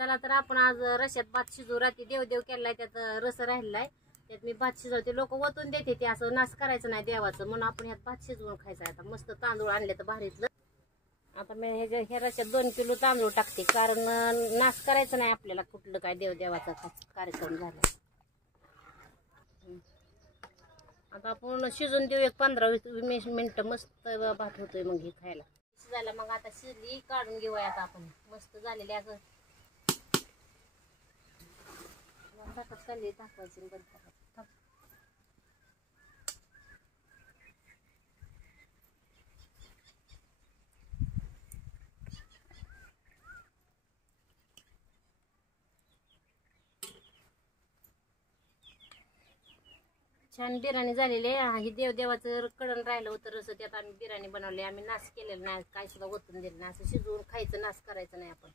चला तर आपण आज रश्यात भात शिजवू. रात्री देव केलाय, त्यात रस राहिलाय, त्यात मी भात शिजवते. लोक वतून देते ते, असं नाश करायचं नाही देवाचं, म्हणून आपण ह्यात भात शिजवून खायचा. आता मस्त तांदूळ आणले तर भारीतलं. आता मी ह्या रश्यात 2 किलो तांदूळ टाकते, कारण नाश करायचं नाही आपल्याला कुठलं काय देवाचा कार्यक्रम झाला. आता आपण शिजून देऊ, एक 15-20 मिनिटं मस्त भात होतोय मग हे खायला. शिजायला मग आता शिजली, काढून घेऊया आता आपण. मस्त झालेली असं टाकायची बंद करायचं. छान बिर्याणी झालेली आहे. ही देवाचं कडण राहिलं होतं रस, त्यात आम्ही बिर्याणी बनवली. आम्ही नाश केलेलं नाही, काय सुद्धा ओतून दिलं नाही. असं शिजवून खायचं, नाश करायचं नाही आपण.